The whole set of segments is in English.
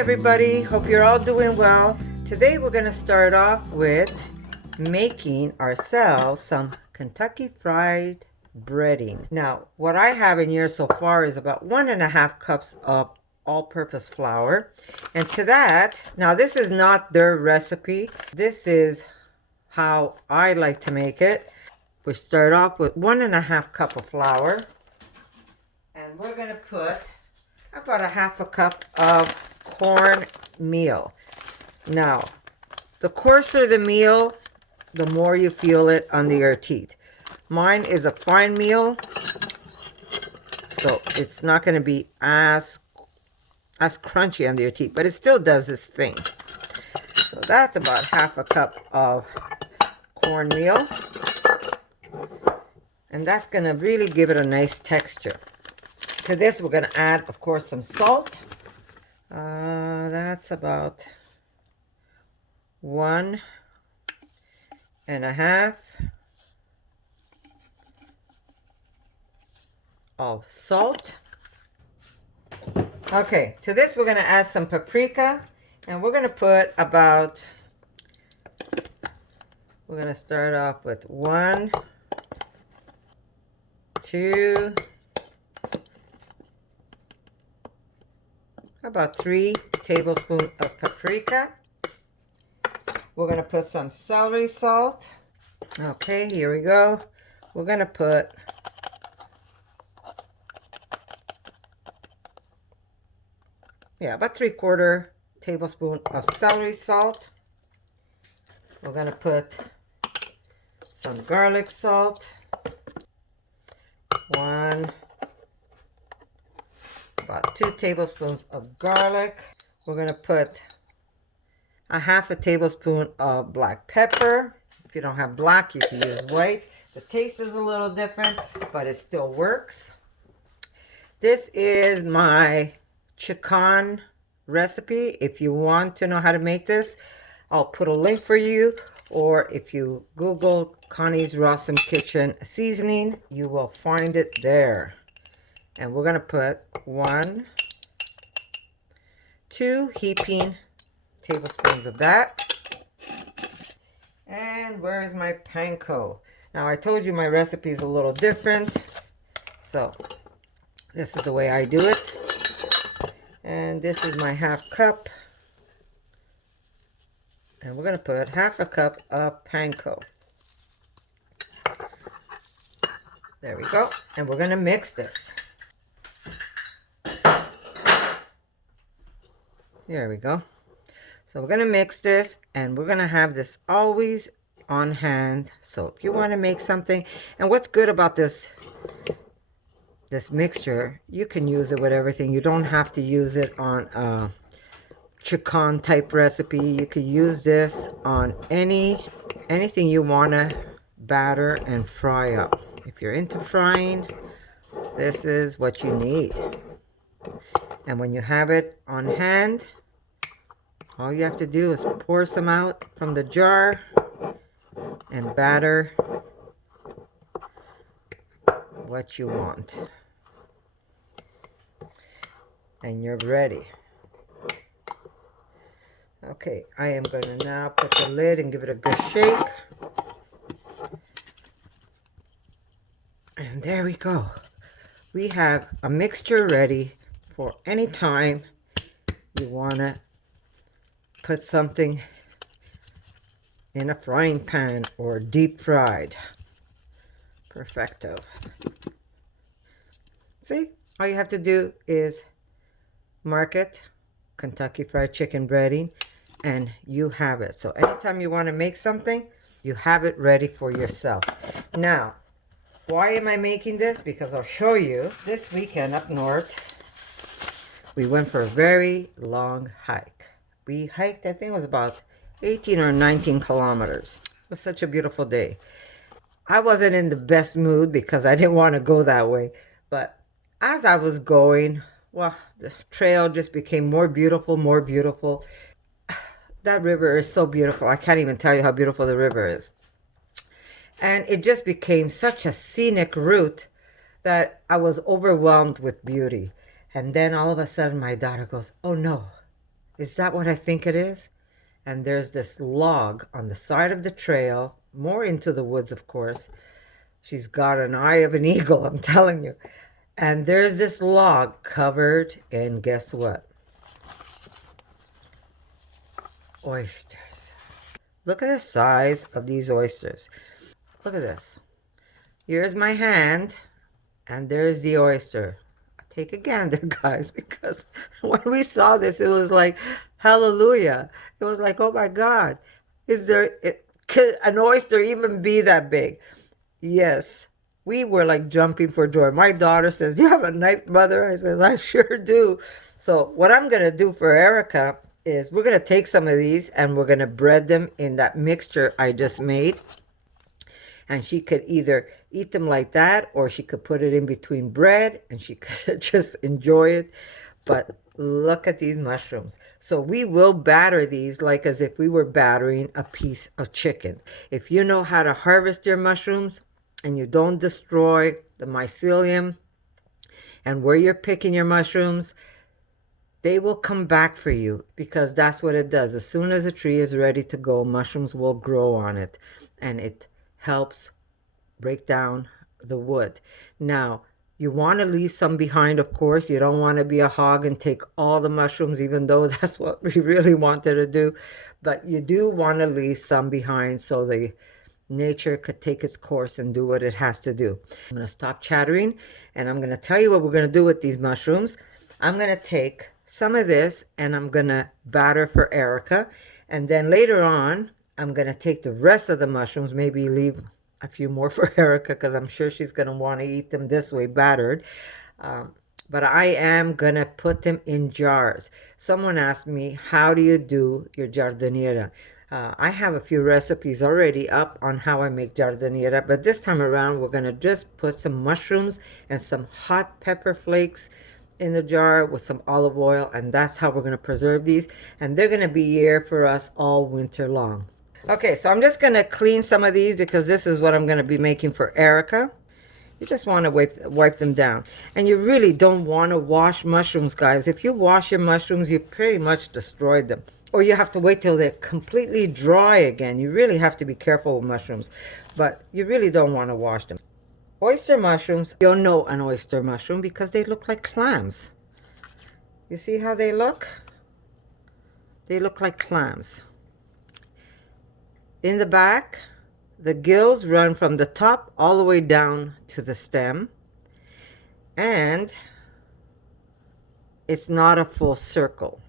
everybody, hope you're all doing well. Today we're going to start off with making ourselves some Kentucky Fried breading. Now what I have in here so far is about 1.5 cups of all-purpose flour, and to that, now this is not their recipe, this is how I like to make it. We start off with 1.5 cup of flour, and we're going to put about 1/2 cup of corn meal. Now, the coarser the meal, the more you feel it under your teeth. Mine is a fine meal, so it's not going to be as crunchy under your teeth, but it still does its thing. So that's about 1/2 cup of cornmeal, and that's going to really give it a nice texture. To this, we're going to add, of course, some salt. That's about 1.5 of salt. Okay, to this, we're going to add some paprika, and we're going to put about, we're going to start off with 1, 2, about 3 tablespoons of paprika. We're going to put some celery salt. Okay, here we go. We're going to put about 3/4 tablespoon of celery salt. We're going to put some garlic salt. About 2 tablespoons of garlic. We're going to put 1/2 tablespoon of black pepper. If you don't have black, you can use white. The taste is a little different, but it still works. This is my chickon recipe. If you want to know how to make this, I'll put a link for you, or if you Google Connie's Rawesome Kitchen seasoning, you will find it there. And we're going to put 2 heaping tablespoons of that. And where is my panko? Now I told you my recipe is a little different, so this is the way I do it. And this is my 1/2 cup, and we're going to put 1/2 cup of panko. There we go. And we're going to mix this. There we go. So we're going to mix this, and we're going to have this always on hand. So if you want to make something, and what's good about this mixture, you can use it with everything. You don't have to use it on a chickon type recipe. You could use this on anything you want to batter and fry up. If you're into frying, this is what you need. And when you have it on hand, all you have to do is pour some out from the jar and batter what you want. And you're ready. Okay, I am going to now put the lid and give it a good shake. And there we go. We have a mixture ready for any time you want to put something in a frying pan or deep fried. Perfecto. See, all you have to do is mark it Kentucky Fried Chicken breading, and you have it. So anytime you want to make something, you have it ready for yourself. Now, why am I making this? Because I'll show you. This weekend up north, we went for a very long hike. We hiked, I think it was about 18 or 19 kilometers. It was such a beautiful day. I wasn't in the best mood because I didn't want to go that way. But as I was going, well, the trail just became more beautiful, more beautiful. That river is so beautiful. I can't even tell you how beautiful the river is. And it just became such a scenic route that I was overwhelmed with beauty. And then all of a sudden my daughter goes, "Oh no, Is that what I think it is? And there's this log on the side of the trail, more into the woods, of course. She's got an eye of an eagle, I'm telling you. And there's this log covered in, guess what? Oysters. Look at the size of these oysters. Look at this. Here's my hand, and there's the oyster. Take a gander, guys, because when we saw this, it was like, hallelujah. It was like, oh my God, could an oyster even be that big? Yes, we were like jumping for joy. My daughter says, do you have a knife, mother? I said, I sure do. So what I'm going to do for Erica is we're going to take some of these and we're going to bread them in that mixture I just made. And she could either eat them like that or she could put it in between bread and she could just enjoy it. But look at these mushrooms. So we will batter these like as if we were battering a piece of chicken. If you know how to harvest your mushrooms and you don't destroy the mycelium and where you're picking your mushrooms, they will come back for you because that's what it does. As soon as a tree is ready to go, mushrooms will grow on it and it helps break down the wood. Now, you want to leave some behind, of course. You don't want to be a hog and take all the mushrooms, even though that's what we really wanted to do. But you do want to leave some behind so the nature could take its course and do what it has to do. I'm going to stop chattering and I'm going to tell you what we're going to do with these mushrooms. I'm going to take some of this and I'm going to batter for Erica. And then later on, I'm going to take the rest of the mushrooms, maybe leave a few more for Erica because I'm sure she's going to want to eat them this way, battered. But I am going to put them in jars. Someone asked me, how do you do your giardiniera? I have a few recipes already up on how I make giardiniera, but this time around we're going to just put some mushrooms and some hot pepper flakes in the jar with some olive oil, and that's how we're going to preserve these. And they're going to be here for us all winter long. Okay, so I'm just going to clean some of these because this is what I'm going to be making for Erica. You just want to wipe them down. And you really don't want to wash mushrooms, guys. If you wash your mushrooms, you pretty much destroyed them. Or you have to wait till they're completely dry again. You really have to be careful with mushrooms. But you really don't want to wash them. Oyster mushrooms, you'll know an oyster mushroom because they look like clams. You see how they look? They look like clams. In the back, the gills run from the top all the way down to the stem. And it's not a full circle.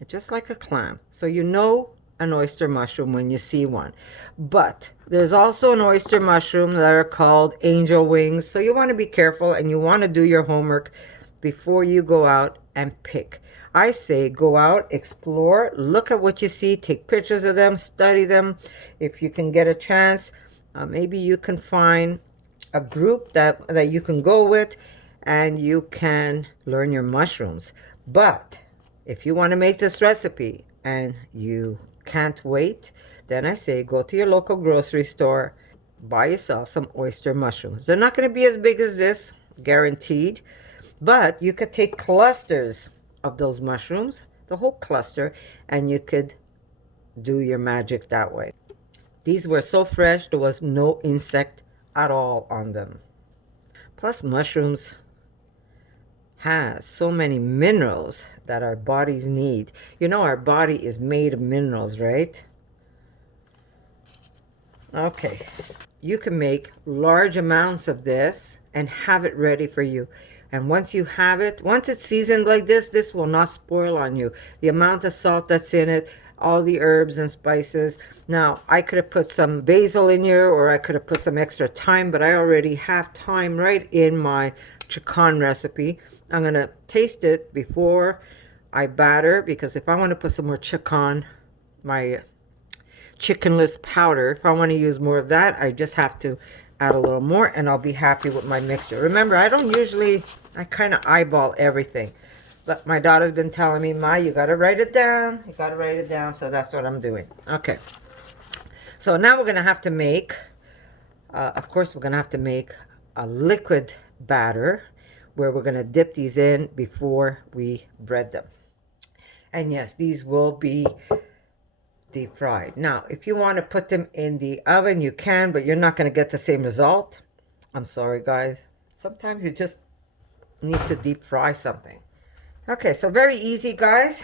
It's just like a clam. So you know an oyster mushroom when you see one. But there's also an oyster mushroom that are called angel wings. So you want to be careful and you want to do your homework before you go out and pick. I say go out, explore, look at what you see, take pictures of them, study them. If you can get a chance, maybe you can find a group that you can go with and you can learn your mushrooms. But if you want to make this recipe and you can't wait, then I say go to your local grocery store, buy yourself some oyster mushrooms. They're not going to be as big as this, guaranteed, but you could take clusters of those mushrooms, the whole cluster, and you could do your magic that way. These were so fresh, there was no insect at all on them. Plus, mushrooms has so many minerals that our bodies need. You know, our body is made of minerals, right? Okay, you can make large amounts of this and have it ready for you. And once you have it, once it's seasoned like this will not spoil on you. The amount of salt that's in it, all the herbs and spices. Now, I could have put some basil in here or I could have put some extra thyme, but I already have thyme right in my chickon recipe. I'm going to taste it before I batter because if I want to put some more chickon, my chickenless powder, if I want to use more of that, I just have to add a little more and I'll be happy with my mixture. Remember, I kind of eyeball everything. But my daughter's been telling me, Ma, you got to write it down. You got to write it down. So that's what I'm doing. Okay. So now we're going to have to make, of course, we're going to have to make a liquid batter where we're going to dip these in before we bread them. And yes, these will be deep fried. Now, if you want to put them in the oven, you can, but you're not going to get the same result. I'm sorry, guys. Sometimes you just need to deep fry something. Okay, so very easy, guys.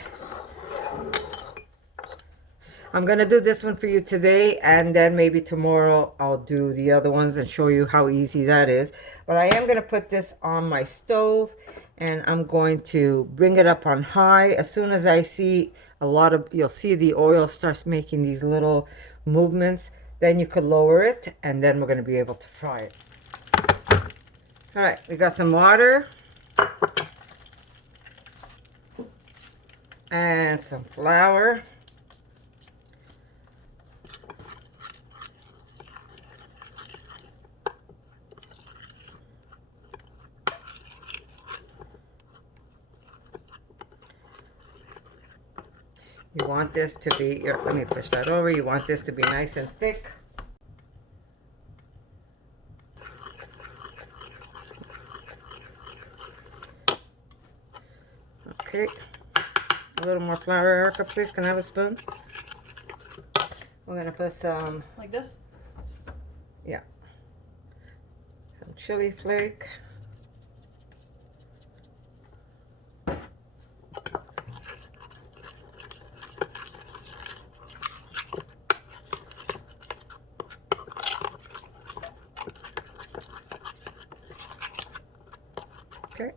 I'm going to do this one for you today, and then maybe tomorrow I'll do the other ones and show you how easy that is. But I am going to put this on my stove, and I'm going to bring it up on high. As soon as I see a lot of, you'll see the oil starts making these little movements, then you could lower it, and then we're going to be able to fry it. All right, we got some water and some flour. You want this to be, let me push that over. You want this to be nice and thick. Okay. A little more flour, Erica, please. Can I have a spoon? We're going to put some... Like this? Yeah. Some chili flake. Okay.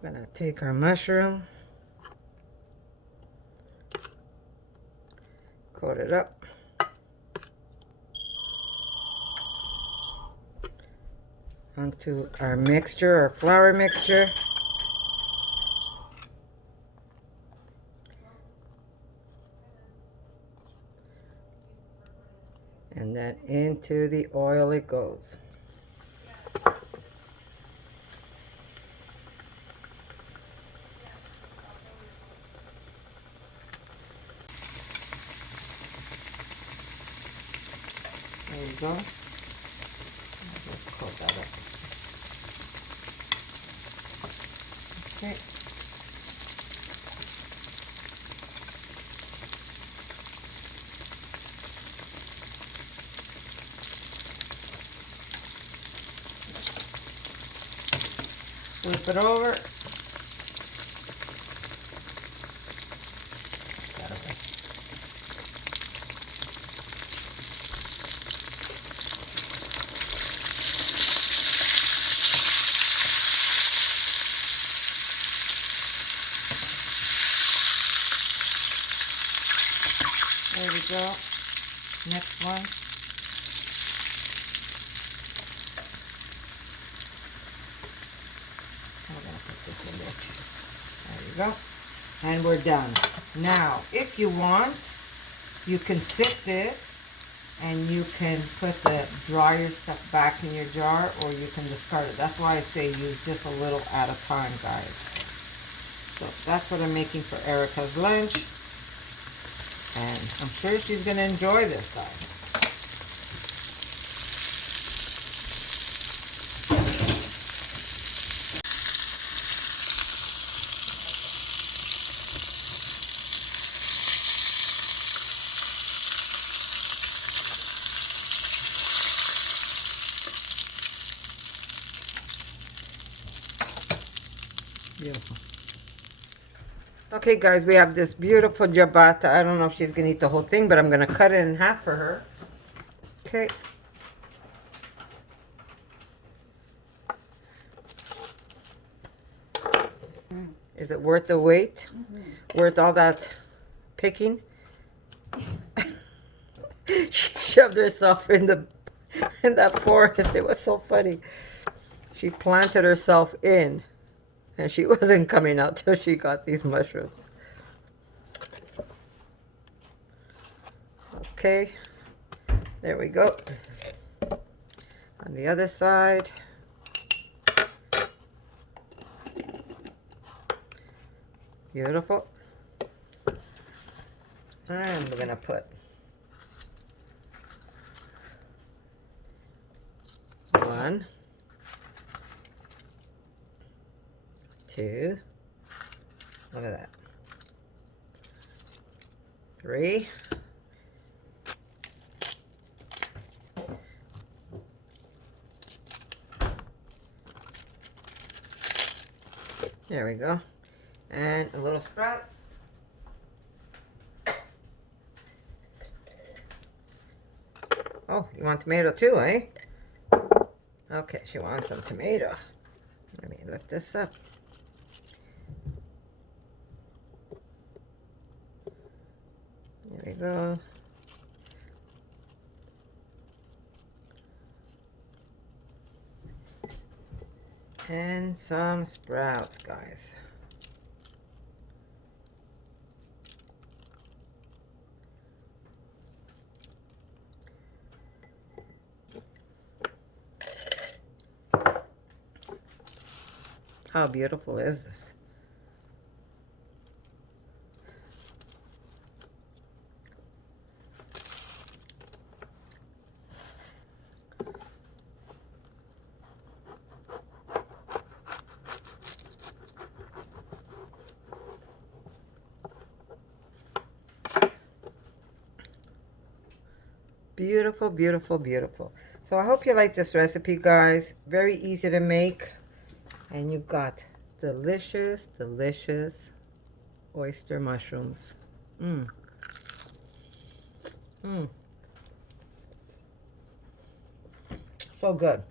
We're going to take our mushroom. Coat it up. Onto our mixture, our flour mixture. And then into the oil it goes. There you go. Just coat that up. Okay. Flip it over. There we go. Next one. I'm going to put this in there. There you go. And we're done. Now, if you want, you can sip this and you can put the drier stuff back in your jar, or you can discard it. That's why I say use just a little at a time, guys. So that's what I'm making for Erica's lunch. And I'm sure she's going to enjoy this, guys. Beautiful. Okay, guys, we have this beautiful ciabatta. I don't know if she's going to eat the whole thing, but I'm going to cut it in half for her. Okay. Is it worth the wait? Worth all that picking? She shoved herself in that forest. It was so funny. She planted herself in. And she wasn't coming out till she got these mushrooms. Okay, there we go. On the other side. Beautiful. And we're gonna put one, 2, Look at that. 3. There we go. And a little sprout. Oh, you want tomato too, eh? Okay, she wants some tomato. Let me lift this up. There we go. And some sprouts, guys. How beautiful is this? Beautiful, beautiful, beautiful. So I hope you like this recipe, guys. Very easy to make. And you've got delicious, delicious oyster mushrooms. Mmm. Mmm. So good.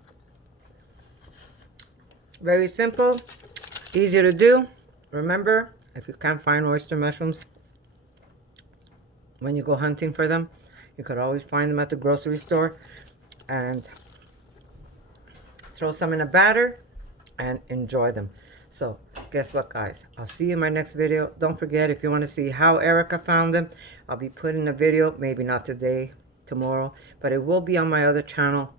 Very simple, easy to do. Remember, if you can't find oyster mushrooms when you go hunting for them, you could always find them at the grocery store and throw some in a batter and enjoy them. So guess what, guys? I'll see you in my next video. Don't forget, if you want to see how Erica found them, I'll be putting a video, maybe not today, tomorrow, but it will be on my other channel.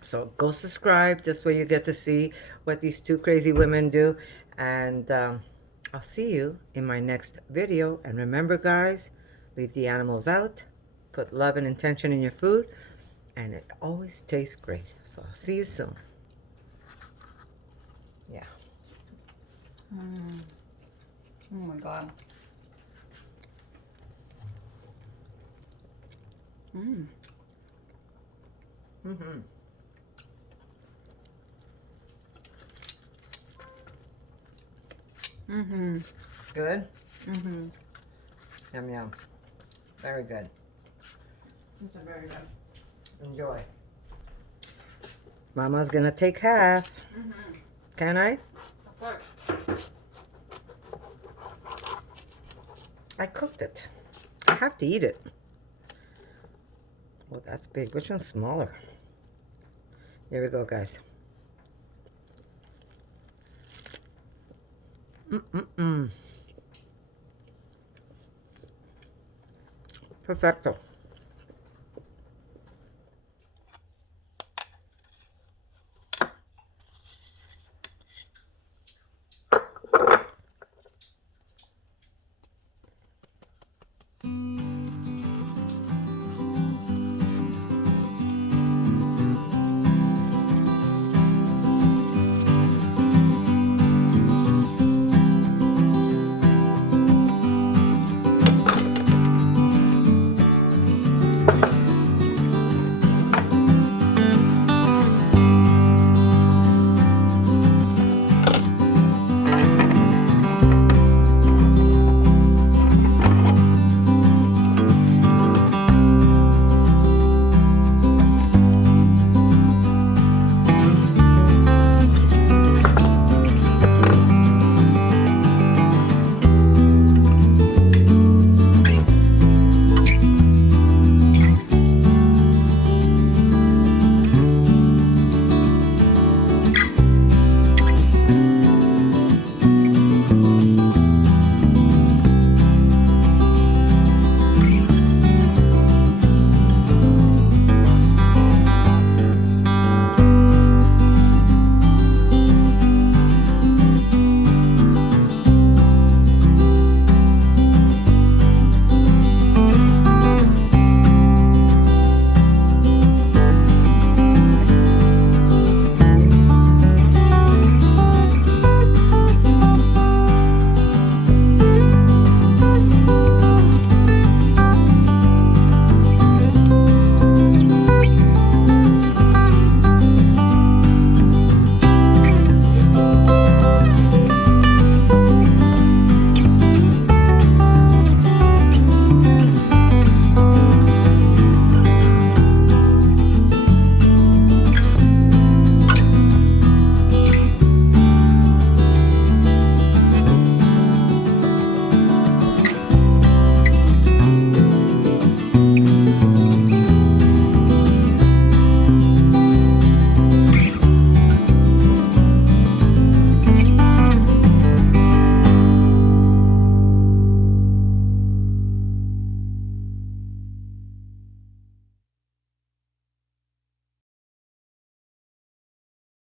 So go subscribe. This way you get to see what these two crazy women do. And I'll see you in my next video. And remember, guys, leave the animals out. Put love and intention in your food. And it always tastes great. So I'll see you soon. Yeah. Oh my God. Mm-hmm. Good? Yum, yum. Very good. It's very good. Enjoy. Mama's gonna take half. Can I? Of course. I cooked it. I have to eat it. Oh, that's big. Which one's smaller? Here we go, guys. Perfecto.